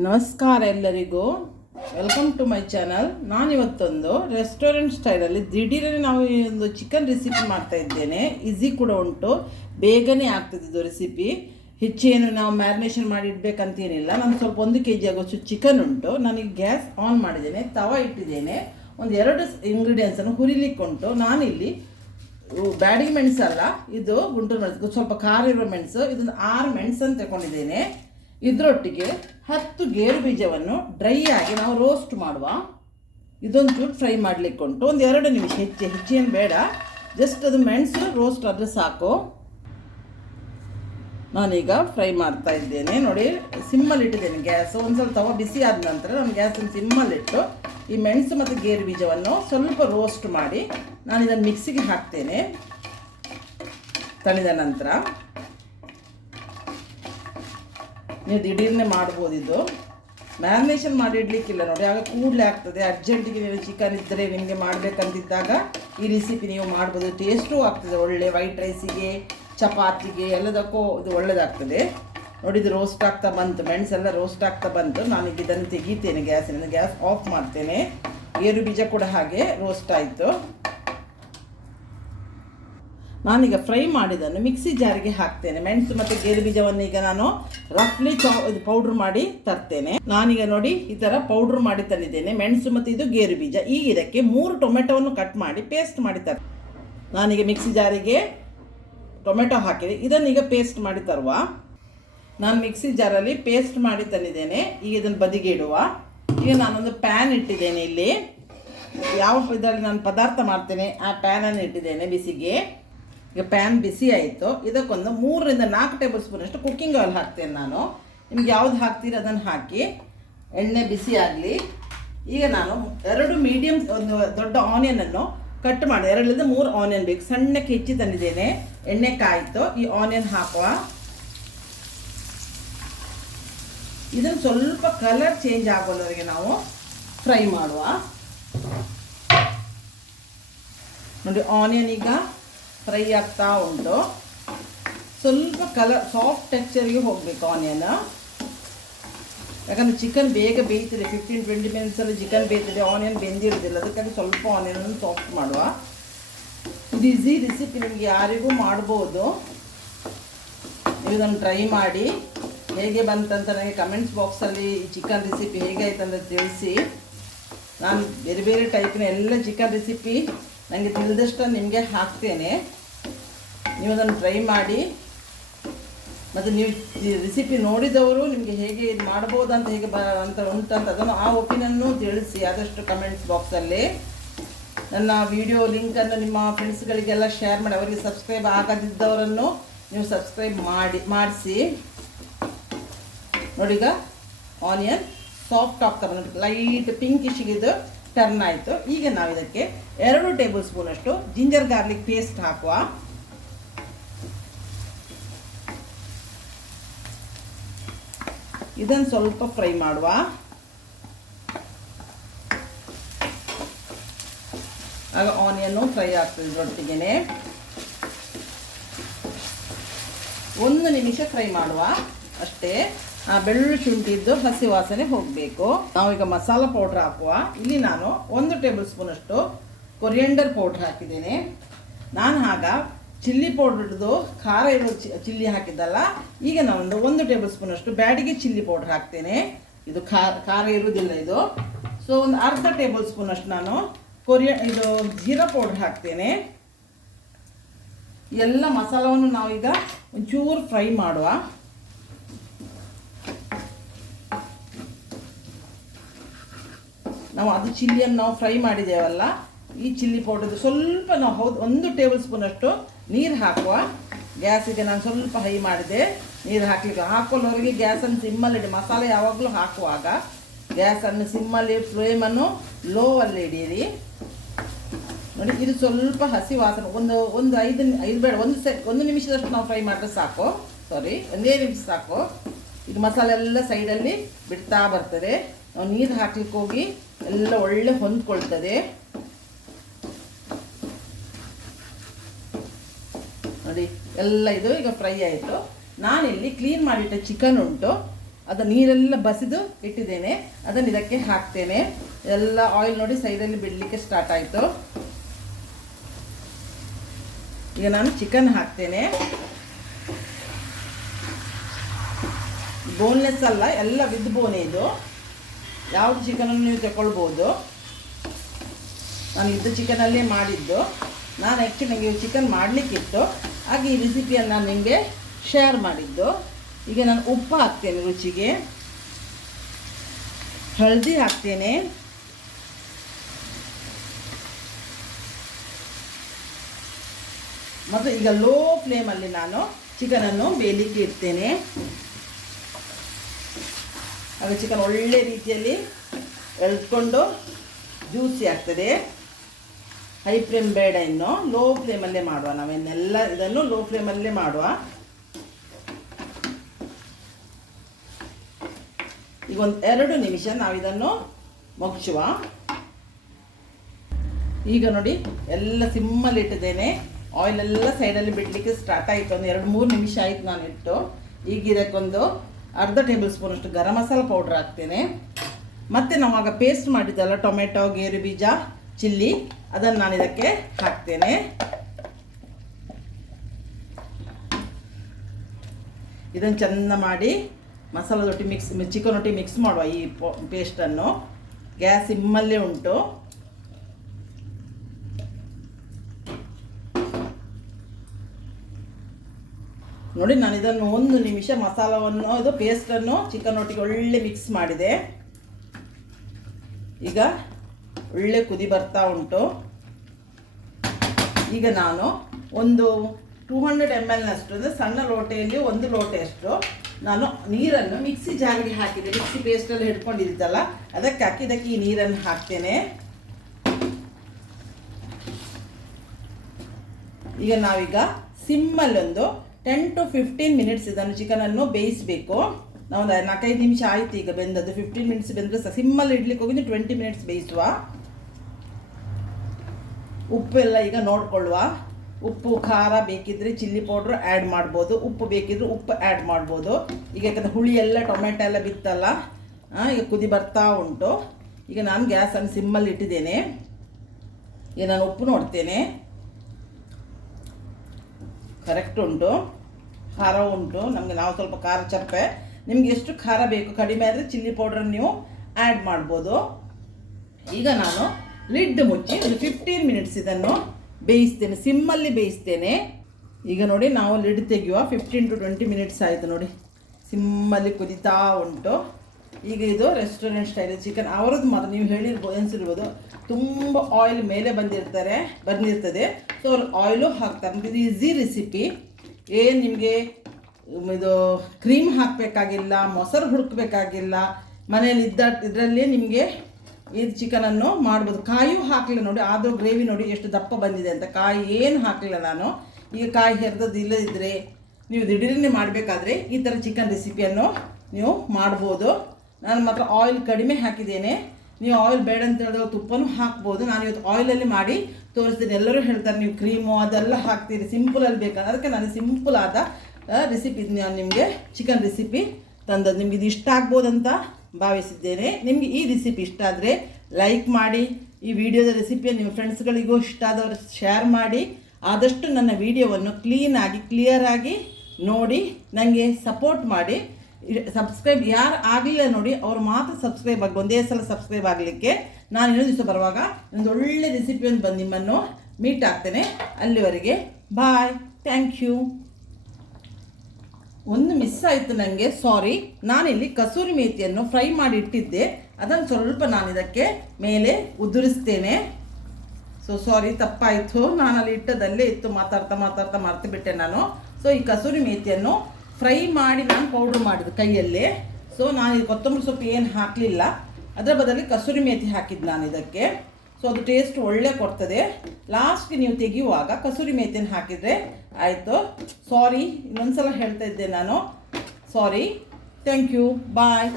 ನಮಸ್ಕಾರ ಎಲ್ಲರಿಗೂ, welcome to my channel. ನಾನಿವತ್ತೊಂದು ರೆಸ್ಟೋರೆಂಟ್ ಸ್ಟೈಲಲ್ಲಿ ದಿಢೀರನೆ ನಾವು ಒಂದು ಚಿಕನ್ ರೆಸಿಪಿ ಮಾಡ್ತಾ ಇದ್ದೇನೆ. ಈಸಿ ಕೂಡ ಉಂಟು, ಬೇಗನೆ ಆಗ್ತದೆ ಇದು ರೆಸಿಪಿ. ಹೆಚ್ಚೇನು ನಾವು ಮ್ಯಾರಿನೇಷನ್ ಮಾಡಿ ಇಡಬೇಕಂತೇನಿಲ್ಲ. ನಾನು ಸ್ವಲ್ಪ 1 kg ಆಗೋಷ್ಟು ಚಿಕನ್ ಉಂಟು. ನಾನೀಗ ಗ್ಯಾಸ್ ಆನ್ ಮಾಡಿದ್ದೇನೆ, ತವ ಇಟ್ಟಿದ್ದೇನೆ. ಒಂದು 2 ಇಂಗ್ರೀಡಿಯೆಂಟ್ಸನ್ನು ಹುರಿಲಿಕ್ಕೆ ಉಂಟು. ನಾನಿಲ್ಲಿ ಬ್ಯಾಡಿಗೆ ಮೆಣಸಲ್ಲ, ಇದು ಗುಂಟೂರು ಮೆಣಸು, ಸ್ವಲ್ಪ ಖಾರ ಇರೋ ಮೆಣಸು. ಇದೊಂದು 6 ಮೆಣಸನ್ನು ತಗೊಂಡಿದ್ದೇನೆ. ಇದರೊಟ್ಟಿಗೆ 10 ಗೇರು ಬೀಜವನ್ನು ಡ್ರೈ ಆಗಿ ನಾವು ರೋಸ್ಟ್ ಮಾಡುವ. ಇದೊಂದು ಚೂರು ಫ್ರೈ ಮಾಡಲಿಕ್ಕೆ ಉಂಟು. ಒಂದು 2 ನಿಮಿಷ, ಹೆಚ್ಚೇನು ಬೇಡ, ಜಸ್ಟ್ ಅದು ಮೆಣಸು ರೋಸ್ಟ್ ಆದರೆ ಸಾಕು. ನಾನೀಗ ಫ್ರೈ ಮಾಡ್ತಾ ಇದ್ದೇನೆ. ನೋಡಿ, ಸಿಮ್ಮಲ್ಲಿ ಇಟ್ಟಿದ್ದೇನೆ ಗ್ಯಾಸು. ಒಂದು ಸ್ವಲ್ಪ ತವ ಬಿಸಿ ಆದ ನಂತರ ನಾನು ಗ್ಯಾಸನ್ನು ಸಿಮ್ಮಲ್ಲಿಟ್ಟು ಈ ಮೆಣಸು ಮತ್ತು ಗೇರು ಬೀಜವನ್ನು ಸ್ವಲ್ಪ ರೋಸ್ಟ್ ಮಾಡಿ ನಾನು ಇದನ್ನು ಮಿಕ್ಸಿಗೆ ಹಾಕ್ತೇನೆ. ತಣಿದ ನಂತರ ನೀವು ದಿಢೀರ್ನೆ ಮಾಡ್ಬೋದು. ಇದು ಮ್ಯಾರಿನೇಷನ್ ಮಾಡಿ ಇಡಲಿಕ್ಕಿಲ್ಲ ನೋಡಿ, ಆಗ ಕೂಡಲೇ ಆಗ್ತದೆ. ಅರ್ಜೆಂಟಿಗೆ ನೀವು ಚಿಕನ್ ಇದ್ದರೆ ನಿಮಗೆ ಮಾಡಬೇಕಂತಿದ್ದಾಗ ಈ ರೆಸಿಪಿ ನೀವು ಮಾಡ್ಬೋದು. ಟೇಸ್ಟೂ ಆಗ್ತದೆ ಒಳ್ಳೆ. ವೈಟ್ ರೈಸಿಗೆ, ಚಪಾತಿಗೆ ಎಲ್ಲದಕ್ಕೂ ಇದು ಒಳ್ಳೆಯದಾಗ್ತದೆ. ನೋಡಿ, ಇದು ರೋಸ್ಟ್ ಆಗ್ತಾ ಬಂತು, ಮೆಣಸೆಲ್ಲ ರೋಸ್ಟ್ ಆಗ್ತಾ ಬಂತು. ನಾನೀಗ ಇದನ್ನು ತೆಗಿತೇನೆ ಗ್ಯಾಸಿನಿಂದ. ಗ್ಯಾಸ್ ಆಫ್ ಮಾಡ್ತೇನೆ. ಗೇರು ಬೀಜ ಕೂಡ ಹಾಗೆ ರೋಸ್ಟ್ ಆಯಿತು. ನಾನೀಗ ಫ್ರೈ ಮಾಡಿದ್ದನ್ನು ಮಿಕ್ಸಿ ಜಾರಿಗೆ ಹಾಕ್ತೇನೆ. ಮೆಣಸು ಮತ್ತು ಗೇರು ಬೀಜವನ್ನು ಈಗ ನಾನು ರಫ್ಲಿ ಪೌಡ್ರ್ ಮಾಡಿ ತರ್ತೇನೆ. ನಾನೀಗ ನೋಡಿ ಈ ಥರ ಪೌಡ್ರ್ ಮಾಡಿ ತಂದಿದ್ದೇನೆ, ಮೆಣಸು ಮತ್ತು ಇದು ಗೇರು ಬೀಜ. ಈಗ ಇದಕ್ಕೆ 3 ಟೊಮೆಟೊವನ್ನು ಕಟ್ ಮಾಡಿ ಪೇಸ್ಟ್ ಮಾಡಿ ತರ್ತೇನೆ. ನಾನೀಗ ಮಿಕ್ಸಿ ಜಾರಿಗೆ ಟೊಮೆಟೊ ಹಾಕಿದೆ, ಇದನ್ನೀಗ ಪೇಸ್ಟ್ ಮಾಡಿ ತರುವ. ನಾನು ಮಿಕ್ಸಿ ಜಾರಲ್ಲಿ ಪೇಸ್ಟ್ ಮಾಡಿ ತಂದಿದ್ದೇನೆ. ಈಗ ಇದನ್ನು ಬದಿಗೆ ಇಡುವ. ಈಗ ನಾನೊಂದು ಪ್ಯಾನ್ ಇಟ್ಟಿದ್ದೇನೆ. ಇಲ್ಲಿ ಯಾವ ಇದರಲ್ಲಿ ನಾನು ಪದಾರ್ಥ ಮಾಡ್ತೇನೆ ಆ ಪ್ಯಾನನ್ನು ಇಟ್ಟಿದ್ದೇನೆ ಬಿಸಿಗೆ. ಈಗ ಪ್ಯಾನ್ ಬಿಸಿ ಆಯಿತು. ಇದಕ್ಕೊಂದು 3 ರಿಂದ 4 ಟೇಬಲ್ ಸ್ಪೂನಷ್ಟು ಕುಕ್ಕಿಂಗ್ ಆಯಿಲ್ ಹಾಕ್ತೇನೆ ನಾನು. ನಿಮ್ಗೆ ಯಾವ್ದು ಹಾಕ್ತೀರಿ ಅದನ್ನು ಹಾಕಿ. ಎಣ್ಣೆ ಬಿಸಿ ಆಗಲಿ. ಈಗ ನಾನು 2 ಮೀಡಿಯಮ್, ಒಂದು ದೊಡ್ಡ ಆನಿಯನನ್ನು ಕಟ್ ಮಾಡಿ, 2 ರಿಂದ 3 ಆನಿಯನ್ ಬೇಕು, ಸಣ್ಣಕ್ಕೆ ಹೆಚ್ಚಿ ತಂದಿದ್ದೇನೆ. ಎಣ್ಣೆ ಕಾಯಿತು. ಈ ಆನಿಯನ್ ಹಾಕುವ. ಇದನ್ನು ಸ್ವಲ್ಪ ಕಲರ್ ಚೇಂಜ್ ಆಗೋವರೆಗೆ ನಾವು ಫ್ರೈ ಮಾಡುವ. ನೋಡಿ, ಆನಿಯನ್ ಈಗ ಫ್ರೈ ಆಗ್ತಾ ಉಂಟು. ಸ್ವಲ್ಪ ಕಲರ್ ಸಾಫ್ಟ್ ಟೆಕ್ಸ್ಚರ್ಗೆ ಹೋಗಬೇಕು ಆನಿಯನ್. ಯಾಕಂದರೆ ಚಿಕನ್ ಬೇಗ ಬೇಯ್ತದೆ, 15-20 ಮಿನಿಟ್ಸಲ್ಲಿ ಚಿಕನ್ ಬೇಯ್ತದೆ, ಆನಿಯನ್ ಬೆಂದಿರೋದಿಲ್ಲ. ಅದಕ್ಕಾಗಿ ಸ್ವಲ್ಪ ಆನಿಯನನ್ನು ಸಾಫ್ಟ್ ಮಾಡುವ. ಇದು ಈಸಿ ರೆಸಿಪಿ, ನಿಮಗೆ ಯಾರಿಗೂ ಮಾಡ್ಬೋದು. ನೀವು ಇದನ್ನು ಟ್ರೈ ಮಾಡಿ. ಹೇಗೆ ಬಂತಂತ ನನಗೆ ಕಮೆಂಟ್ಸ್ ಬಾಕ್ಸಲ್ಲಿ ಈ ಚಿಕನ್ ರೆಸಿಪಿ ಹೇಗಾಯ್ತು ಅಂತ ತಿಳಿಸಿ. ನಾನು ಬೇರೆ ಬೇರೆ ಟೈಪಿನ ಎಲ್ಲ ಚಿಕನ್ ರೆಸಿಪಿ ನನಗೆ ತಿಳಿದಷ್ಟು ನಿಮಗೆ ಹಾಕ್ತೇನೆ. ನೀವು ಅದನ್ನು ಟ್ರೈ ಮಾಡಿ. ಮತ್ತು ನೀವು ಈ ರೆಸಿಪಿ ನೋಡಿದವರು ನಿಮಗೆ ಹೇಗೆ ಇದು ಮಾಡ್ಬೋದು ಅಂತ, ಹೇಗೆ ಅಂತ ಉಂಟಂತ ಅದನ್ನು ಆ ಒಪಿನಿಯನ್ನು ತಿಳಿಸಿ ಆದಷ್ಟು ಕಮೆಂಟ್ಸ್ ಬಾಕ್ಸಲ್ಲಿ. ನನ್ನ ವಿಡಿಯೋ ಲಿಂಕನ್ನು ನಿಮ್ಮ ಫ್ರೆಂಡ್ಸ್ಗಳಿಗೆಲ್ಲ ಶೇರ್ ಮಾಡಿ. ಅವರಿಗೆ ಸಬ್ಸ್ಕ್ರೈಬ್ ಆಗದಿದ್ದವರನ್ನು ನೀವು ಸಬ್ಸ್ಕ್ರೈಬ್ ಮಾಡಿಸಿ. ನೋಡಿ, ಈಗ ಆನಿಯನ್ ಸಾಫ್ಟ್ ಆಗ್ತಾ ಬಂದು ಲೈಟ್ ಪಿಂಕಿಶಿಗೆ ಇದು ಟರ್ನ್ ಆಯಿತು. ಈಗ ನಾವು ಇದಕ್ಕೆ 2 ಟೇಬಲ್ ಸ್ಪೂನಷ್ಟು ಜಿಂಜರ್ ಗಾರ್ಲಿಕ್ ಪೇಸ್ಟ್ ಹಾಕುವ. ಇದನ್ನು ಸ್ವಲ್ಪ ಫ್ರೈ ಮಾಡುವ. ಆಗ ಆನಿಯನ್ನು ಫ್ರೈ ಆಗ್ತದೆ ಇದರೊಟ್ಟಿಗೆ. 1 ನಿಮಿಷ ಫ್ರೈ ಮಾಡುವ ಅಷ್ಟೇ. ಆ ಬೆಳ್ಳುಳ್ಳಿ ಶುಂಠಿದ್ದು ಹಸಿ ವಾಸನೆ ಹೋಗಬೇಕು. ನಾವೀಗ ಮಸಾಲ ಪೌಡ್ರ್ ಹಾಕುವ. ಇಲ್ಲಿ ನಾನು 1 ಟೇಬಲ್ ಸ್ಪೂನಷ್ಟು ಕೊರಿಯಂಡರ್ ಪೌಡ್ರ್ ಹಾಕಿದ್ದೇನೆ. ನಾನು ಆಗ ಚಿಲ್ಲಿ ಪೌಡ್ರದ್ದು ಖಾರ ಇರೋ ಚಿಲ್ಲಿ ಹಾಕಿದ್ದಲ್ಲ. ಈಗ ನಾನೊಂದು 1 ಟೇಬಲ್ ಸ್ಪೂನಷ್ಟು ಬ್ಯಾಡಿಗೆ ಚಿಲ್ಲಿ ಪೌಡ್ರ್ ಹಾಕ್ತೇನೆ. ಇದು ಖಾರ ಇರುವುದಿಲ್ಲ ಇದು. ಸೊ ಒಂದು ಅರ್ಧ ಟೇಬಲ್ ಸ್ಪೂನಷ್ಟು ನಾನು ಇದು ಜೀರಾ ಪೌಡ್ರ್ ಹಾಕ್ತೇನೆ. ಎಲ್ಲ ಮಸಾಲವನ್ನು ನಾವೀಗ ಒಂಚೂರು ಫ್ರೈ ಮಾಡುವ. ನಾವು ಅದು ಚಿಲ್ಲಿಯನ್ನು ನಾವು ಫ್ರೈ ಮಾಡಿದ್ದೇವಲ್ಲ, ಈ ಚಿಲ್ಲಿ ಪೌಡರ್ದು ಸ್ವಲ್ಪ ನಾವು 1 ಟೇಬಲ್ ಸ್ಪೂನಷ್ಟು ನೀರು ಹಾಕುವ. ಗ್ಯಾಸಿಗೆ ನಾನು ಸ್ವಲ್ಪ ಹೈ ಮಾಡಿದೆ. ನೀರು ಹಾಕೊಳ್ಳೋರಿಗೆ ಗ್ಯಾಸನ್ನು ಸಿಮ್ಮಲ್ಲಿಡಿ. ಮಸಾಲೆ ಯಾವಾಗಲೂ ಹಾಕುವಾಗ ಗ್ಯಾಸನ್ನು ಸಿಮ್ಮಲ್ಲಿ, ಫ್ಲೇಮನ್ನು ಲೋವಲ್ಲಿ ಇಡೀರಿ. ನೋಡಿ, ಇದು ಸ್ವಲ್ಪ ಹಸಿ ವಾಸನೆ ಒಂದು 5 ಬೇಡ, 1 ನಿಮಿಷದಷ್ಟು ನಾವು ಫ್ರೈ ಮಾಡಿದ್ರೆ ಸಾಕು. ಸಾರಿ, 1 ನಿಮಿಷ ಸಾಕು. ಇದು ಮಸಾಲೆ ಎಲ್ಲ ಸೈಡಲ್ಲಿ ಬಿಡ್ತಾ ಬರ್ತದೆ. ನಾವು ನೀರು ಹಾಕ್ಲಿಕ್ಕೆ ಹೋಗಿ ಎಲ್ಲ ಒಳ್ಳೆ ಹೊಂದ್ಕೊಳ್ತದೆ. ನೋಡಿ, ಎಲ್ಲ ಇದು ಈಗ ಫ್ರೈ ಆಯಿತು. ನಾನಿಲ್ಲಿ ಕ್ಲೀನ್ ಮಾಡಿಟ್ಟ ಚಿಕನ್ ಉಂಟು, ಅದು ನೀರೆಲ್ಲ ಬಸಿದು ಇಟ್ಟಿದ್ದೇನೆ, ಅದನ್ನು ಇದಕ್ಕೆ ಹಾಕ್ತೇನೆ. ಎಲ್ಲ ಆಯಿಲ್ ನೋಡಿ ಸೈಡಲ್ಲಿ ಬಿಡಲಿಕ್ಕೆ ಸ್ಟಾರ್ಟ್ ಆಯಿತು. ಈಗ ನಾನು ಚಿಕನ್ ಹಾಕ್ತೇನೆ. ಬೋನ್ಲೆಸ್ ಅಲ್ಲ, ಎಲ್ಲ ವಿದ್ ಬೋನೇ ಇದು. ಯಾವುದು ಚಿಕನನ್ನು ನೀವು ತಗೊಳ್ಬೋದು. ನಾನು ಇದ್ದ ಚಿಕನಲ್ಲೇ ಮಾಡಿದ್ದು. ನಾನು ಆ್ಯಕ್ಚುಲಿ ನನಗೆ ಚಿಕನ್ ಮಾಡಲಿಕ್ಕಿತ್ತು, ಹಾಗೆ ಈ ರೆಸಿಪಿಯನ್ನು ನಾನು ನಿಮಗೆ ಶೇರ್ ಮಾಡಿದ್ದು. ಈಗ ನಾನು ಉಪ್ಪು ಹಾಕ್ತೇನೆ, ರುಚಿಗೆ ಹಳದಿ ಹಾಕ್ತೇನೆ, ಮತ್ತು ಈಗ ಲೋ ಫ್ಲೇಮಲ್ಲಿ ನಾನು ಚಿಕನನ್ನು ಬೇಯಲಿಕ್ಕೆ ಇಡ್ತೇನೆ. ಆಗ ಚಿಕನ್ ಒಳ್ಳೆ ರೀತಿಯಲ್ಲಿ ಎಳ್ಕೊಂಡು ಜ್ಯೂಸಿ ಆಗ್ತದೆ. ಹೈ ಫ್ಲೇಮ್ ಬೇಡ, ಇನ್ನು ಲೋ ಫ್ಲೇಮಲ್ಲೇ ಮಾಡುವ. ನಾವೇನೆಲ್ಲ ಇದನ್ನು ಲೋ ಫ್ಲೇಮಲ್ಲೇ ಮಾಡುವ. ಈಗ ಒಂದು 2 ನಿಮಿಷ ನಾವು ಇದನ್ನು ಮುಚ್ಚುವ. ಈಗ ನೋಡಿ ಎಲ್ಲ ಸಿಮ್ಮಲ್ಲಿ ಇಟ್ಟಿದ್ದೇನೆ. ಆಯಿಲೆಲ್ಲ ಸೈಡಲ್ಲಿ ಬಿಡಲಿಕ್ಕೆ ಸ್ಟಾರ್ಟ್ ಆಯಿತು. ಒಂದು 2-3 ನಿಮಿಷ ಆಯಿತು ನಾನು ಇಟ್ಟು. ಈಗ ಇದಕ್ಕೊಂದು ಅರ್ಧ ಟೇಬಲ್ ಸ್ಪೂನಷ್ಟು ಗರಂ ಮಸಾಲ ಪೌಡ್ರ್ ಹಾಕ್ತೇನೆ. ಮತ್ತು ನಾವಾಗ ಪೇಸ್ಟ್ ಮಾಡಿದ್ದಲ್ಲ ಟೊಮೆಟೊ, ಗೇರು ಬೀಜ, ಚಿಲ್ಲಿ, ಅದನ್ನು ನಾನು ಇದಕ್ಕೆ ಹಾಕ್ತೇನೆ. ಇದನ್ನು ಚೆಂದ ಮಾಡಿ ಮಸಾಲದೊಟ್ಟಿ ಚಿಕನ್ ಒಟ್ಟಿ ಮಿಕ್ಸ್ ಮಾಡುವ. ಈ ಪೇಸ್ಟನ್ನು ಗ್ಯಾಸ್ ಸಿಮ್ಮಲ್ಲೇ ಉಂಟು. ನೋಡಿ ನಾನು ಇದನ್ನು 1 ನಿಮಿಷ ಮಸಾಲವನ್ನು ಇದು ಪೇಸ್ಟನ್ನು ಚಿಕನ್ ಒಟ್ಟಿಗೆ ಒಳ್ಳೆ ಮಿಕ್ಸ್ ಮಾಡಿದೆ. ಈಗ ಒಳ್ಳೆ ಕುದಿ ಬರ್ತಾ ಉಂಟು. ಈಗ ನಾನು ಒಂದು 200 ml ಅಂದರೆ ಸಣ್ಣ ಲೋಟೆಯಲ್ಲಿ 1 ಲೋಟೆಯಷ್ಟು ನಾನು ನೀರನ್ನು ಮಿಕ್ಸಿ ಜಾರಿಗೆ ಹಾಕಿದೆ. ಮಿಕ್ಸಿ ಪೇಸ್ಟಲ್ಲಿ ಹಿಡ್ಕೊಂಡಿದ್ದಲ್ಲ, ಅದಕ್ಕೆ ಹಾಕಿ ಇದಕ್ಕೆ ಈ ನೀರನ್ನು ಹಾಕ್ತೇನೆ. ಈಗ ನಾವೀಗ ಸಿಮ್ಮಲ್ಲೊಂದು 10 to 15 ಮಿನಿಟ್ಸ್ ಇದನ್ನು ಚಿಕನನ್ನು ಬೇಯಿಸಬೇಕು. ನಾವು 4-5 ನಿಮಿಷ ಆಯಿತು ಈಗ ಬೆಂದದ್ದು. 15 ಮಿನಿಟ್ಸ್ ಬೆಂದರೆ ಸಿಮ್ಮಲ್ಲಿ ಇಡ್ಲಿಕ್ಕೆ ಹೋಗಿದ್ದು 20 ಮಿನಿಟ್ಸ್ ಬೇಯಿಸುವ. ಉಪ್ಪೆಲ್ಲ ಈಗ ನೋಡ್ಕೊಳ್ಳುವ. ಉಪ್ಪು ಖಾರ ಬೇಕಿದ್ರೆ ಚಿಲ್ಲಿ ಪೌಡ್ರ್ ಆ್ಯಡ್ ಮಾಡ್ಬೋದು, ಉಪ್ಪು ಬೇಕಿದ್ರೆ ಉಪ್ಪು ಆ್ಯಡ್ ಮಾಡ್ಬೋದು. ಈಗ ಯಾಕಂದರೆ ಹುಳಿ ಎಲ್ಲ ಟೊಮೆಟೊ ಎಲ್ಲ ಬಿತ್ತಲ್ಲ, ಈಗ ಕುದಿ ಬರ್ತಾ ಉಂಟು. ಈಗ ನಾನು ಗ್ಯಾಸನ್ನು ಸಿಮ್ಮಲ್ಲಿ ಇಟ್ಟಿದ್ದೇನೆ. ಈಗ ನಾನು ಉಪ್ಪು ನೋಡ್ತೇನೆ, ಕರೆಕ್ಟ್ ಉಂಟು. ಖಾರ ಉಂಟು. ನಮಗೆ ನಾವು ಸ್ವಲ್ಪ ಖಾರ ಚಪ್ಪೆ, ನಿಮಗೆ ಎಷ್ಟು ಖಾರ ಬೇಕು ಕಡಿಮೆ ಆದರೆ ಚಿಲ್ಲಿ ಪೌಡ್ರನ್ನು ನೀವು ಆ್ಯಡ್ ಮಾಡ್ಬೋದು. ಈಗ ನಾನು ಲಿಡ್ ಮುಚ್ಚಿ ಒಂದು 15 ಮಿನಿಟ್ಸ್ ಇದನ್ನು ಬೇಯಿಸ್ತೇನೆ, ಸಿಮ್ಮಲ್ಲಿ ಬೇಯಿಸ್ತೇನೆ. ಈಗ ನೋಡಿ ನಾವು ಲಿಡ್ ತೆಗೆಯುವ. 15 to 20 ಮಿನಿಟ್ಸ್ ಆಯಿತು ನೋಡಿ, ಸಿಮ್ಮಲ್ಲಿ ಕುದಿತಾ ಉಂಟು. ಈಗ ಇದು ರೆಸ್ಟೋರೆಂಟ್ ಸ್ಟೈಲ್ ಚಿಕನ್ ಅವರದ್ದು ಮಾತ್ರ. ನೀವು ಅನಿಸಿರ್ಬೋದು ತುಂಬ ಆಯಿಲ್ ಮೇಲೆ ಬಂದಿರ್ತದೆ. ಸೊ ಆಯಿಲು ಹಾಕ್ತಾರೆ. ಇದು ಈಸಿ ರೆಸಿಪಿ. ಏನು ನಿಮಗೆ ಇದು ಕ್ರೀಮ್ ಹಾಕಬೇಕಾಗಿಲ್ಲ, ಮೊಸರು ಹುಡುಕಬೇಕಾಗಿಲ್ಲ. ಮನೇಲಿ ಇದರಲ್ಲೇ ನಿಮಗೆ ಈ ಚಿಕನನ್ನು ಮಾಡ್ಬೋದು. ಕಾಯಿಯೂ ಹಾಕಲಿಲ್ಲ ನೋಡಿ, ಆದರೂ ಗ್ರೇವಿ ನೋಡಿ ಎಷ್ಟು ದಪ್ಪ ಬಂದಿದೆ ಅಂತ. ಕಾಯಿ ಏನು ಹಾಕಲಿಲ್ಲ ನಾನು. ಈಗ ಕಾಯಿ ಹೆರ್ದದ್ದು ಇಲ್ಲದಿದ್ದರೆ ನೀವು ದಿಢೀರನ್ನೇ ಮಾಡಬೇಕಾದ್ರೆ ಈ ಥರ ಚಿಕನ್ ರೆಸಿಪಿಯನ್ನು ನೀವು ಮಾಡ್ಬೋದು. ನಾನು ಮಾತ್ರ ಆಯಿಲ್ ಕಡಿಮೆ ಹಾಕಿದ್ದೇನೆ. ನೀವು ಆಯಿಲ್ ಬೇಡ ಅಂತ ಹೇಳಿದ್ರೆ ತುಪ್ಪನೂ ಹಾಕ್ಬೋದು. ನಾನು ಇವತ್ತು ಆಯಿಲಲ್ಲಿ ಮಾಡಿ ತೋರಿಸ್ತೀನಿ. ಎಲ್ಲರೂ ಹೇಳ್ತಾರೆ ನೀವು ಕ್ರೀಮು ಅದೆಲ್ಲ ಹಾಕ್ತೀರಿ, ಸಿಂಪಲಲ್ಲಿ ಬೇಕಂದ್ರೆ. ಅದಕ್ಕೆ ನಾನು ಸಿಂಪಲ್ ಆದ ರೆಸಿಪಿ ನಾನು ನಿಮಗೆ ಚಿಕನ್ ರೆಸಿಪಿ ತಂದದ್ದು. ನಿಮ್ಗೆ ಇದು ಇಷ್ಟ ಆಗ್ಬೋದಂತ ಭಾವಿಸಿದ್ದೇನೆ. ನಿಮಗೆ ಈ ರೆಸಿಪಿ ಇಷ್ಟ ಆದರೆ ಲೈಕ್ ಮಾಡಿ. ಈ ವಿಡಿಯೋದ ರೆಸಿಪಿಯನ್ನು ನಿಮ್ಮ ಫ್ರೆಂಡ್ಸ್ಗಳಿಗೂ ಇಷ್ಟ ಆದವರು ಶೇರ್ ಮಾಡಿ. ಆದಷ್ಟು ನನ್ನ ವಿಡಿಯೋವನ್ನು ಕ್ಲಿಯರಾಗಿ ನೋಡಿ ನನಗೆ ಸಪೋರ್ಟ್ ಮಾಡಿ. ಸಬ್ಸ್ಕ್ರೈಬ್ ಯಾರು ಆಗಲಿಲ್ಲ ನೋಡಿ ಅವ್ರು ಮಾತ್ರ ಸಬ್ಸ್ಕ್ರೈಬ್ ಆಗಿ, ಒಂದೇ ಸಲ ಸಬ್ಸ್ಕ್ರೈಬ್ ಆಗಲಿಕ್ಕೆ. ನಾನು ಇನ್ನೊಂದು ದಿವಸ ಬರುವಾಗ ಒಂದು ಒಳ್ಳೆ ರೆಸಿಪಿಯನ್ನು ಬಂದು ನಿಮ್ಮನ್ನು ಮೀಟ್ ಆಗ್ತೇನೆ. ಅಲ್ಲಿವರೆಗೆ ಬಾಯ್, ಥ್ಯಾಂಕ್ ಯು. ಒಂದು ಮಿಸ್ ಆಯಿತು ನನಗೆ, ಸಾರಿ. ನಾನಿಲ್ಲಿ ಕಸೂರಿ ಮೇಥಿಯನ್ನು ಫ್ರೈ ಮಾಡಿ ಇಟ್ಟಿದ್ದೆ, ಅದನ್ನು ಸ್ವಲ್ಪ ನಾನು ಇದಕ್ಕೆ ಮೇಲೆ ಉದುರಿಸ್ತೇನೆ. ಸೊ ಸಾರಿ, ತಪ್ಪಾಯಿತು. ನಾನಲ್ಲಿ ಇಟ್ಟದಲ್ಲೇ ಇತ್ತು, ಮಾತಾಡ್ತಾ ಮರ್ತು ಬಿಟ್ಟೆ ನಾನು. ಸೊ ಈ ಕಸೂರಿ ಮೇಥಿಯನ್ನು ಫ್ರೈ ಮಾಡಿ ನಾನು ಪೌಡ್ರ್ ಮಾಡಿದ್ದು ಕೈಯಲ್ಲೇ. ಸೊ ನಾನು ಇದು ಕೊತ್ತಂಬರಿ ಸೊಪ್ಪು ಏನು ಹಾಕಲಿಲ್ಲ, ಅದರ ಬದಲಿಗೆ ಕಸೂರಿ ಮೇಥಿ ಹಾಕಿದ್ದು ನಾನು ಇದಕ್ಕೆ. ಸೊ ಅದು ಟೇಸ್ಟ್ ಒಳ್ಳೆ ಕೊಡ್ತದೆ. ಲಾಸ್ಟ್ಗೆ ನೀವು ತೆಗೆಯುವಾಗ ಕಸೂರಿ ಮೇಥಿಯನ್ನು ಹಾಕಿದರೆ ಆಯಿತು. ಸಾರಿ, ಇನ್ನೊಂದು ಸಲ ಹೇಳ್ತಾ ಇದ್ದೆ ನಾನು, ಸಾರಿ. Thank you, bye.